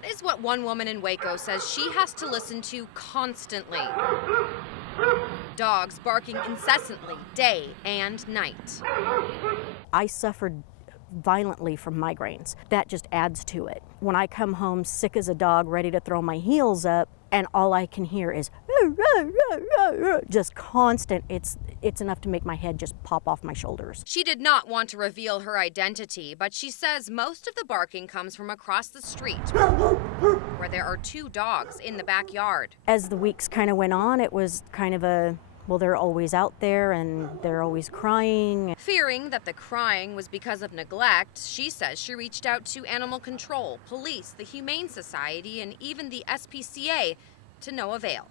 That is what one woman in Waco says she has to listen to constantly. Dogs barking incessantly, day and night. I suffered violently from migraines. That just adds to it. When I come home sick as a dog, ready to throw my heels up, and all I can hear is just constant, it's enough to make my head just pop off my shoulders. She did not want to reveal her identity, but she says most of the barking comes from across the street, where there are 2 dogs in the backyard. As the weeks kind of went on, it was kind of well, they're always out there and they're always crying. Fearing that the crying was because of neglect, she says she reached out to animal control, police, the Humane Society, and even the SPCA, to no avail.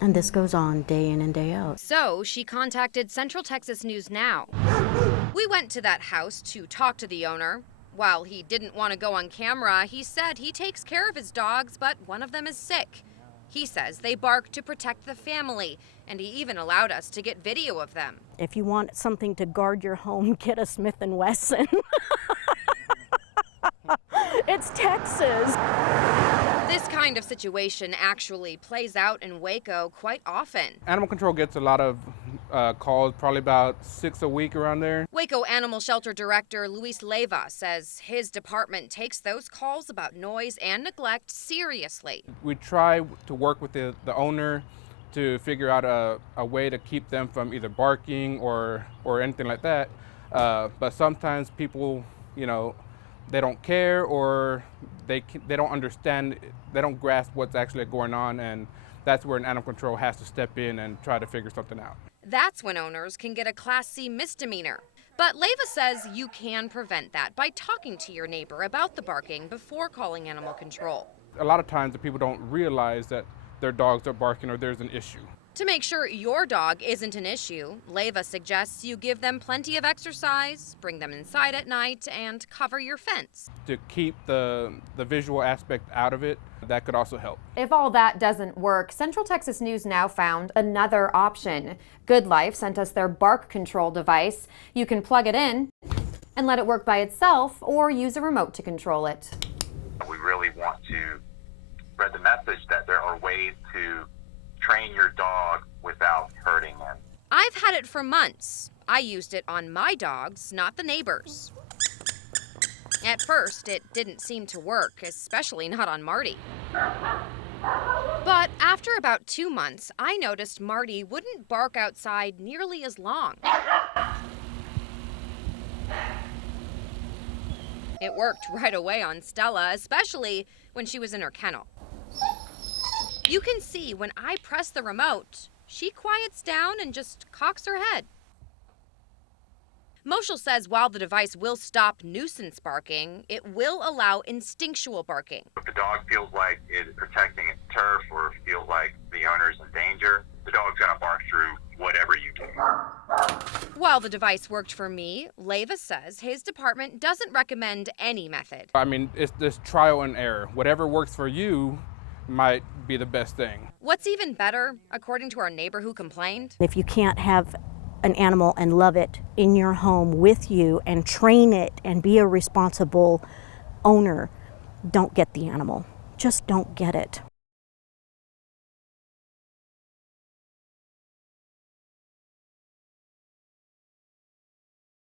And this goes on day in and day out. So she contacted Central Texas News Now. We went to that house to talk to the owner. While he didn't want to go on camera, he said he takes care of his dogs, but one of them is sick. He says they bark to protect the family, and he even allowed us to get video of them. If you want something to guard your home, get a Smith & Wesson. It's Texas. This kind of situation actually plays out in Waco quite often. Animal control gets a lot of calls, probably about 6 a week around there. Waco Animal Shelter Director Luis Leyva says his department takes those calls about noise and neglect seriously. We try to work with the owner to figure out a way to keep them from either barking or anything like that. But sometimes people, they don't care, or they don't understand, they don't grasp what's actually going on, and that's where an animal control has to step in and try to figure something out. That's when owners can get a Class C misdemeanor. But Leyva says you can prevent that by talking to your neighbor about the barking before calling animal control. A lot of times the people don't realize that their dogs are barking or there's an issue. To make sure your dog isn't an issue, Leyva suggests you give them plenty of exercise, bring them inside at night, and cover your fence. To keep the visual aspect out of it, that could also help. If all that doesn't work, Central Texas News Now found another option. Good Life sent us their bark control device. You can plug it in and let it work by itself, or use a remote to control it. We really want to spread the message that there are ways to train your dog without hurting them. I've had it for months. I used it on my dogs, not the neighbors. At first, it didn't seem to work, especially not on Marty. But after about 2 months, I noticed Marty wouldn't bark outside nearly as long. It worked right away on Stella, especially when she was in her kennel. You can see when I press the remote, she quiets down and just cocks her head. Moschel says while the device will stop nuisance barking, it will allow instinctual barking. If the dog feels like it is protecting its turf or feels like the owner's in danger, the dog's going to bark through whatever you do. While the device worked for me, Leyva says his department doesn't recommend any method. I mean, it's this trial and error. Whatever works for you might be the best thing. What's even better, according to our neighbor who complained, If you can't have an animal and love it in your home with you and train it and be a responsible owner, don't get the animal. Just don't get it.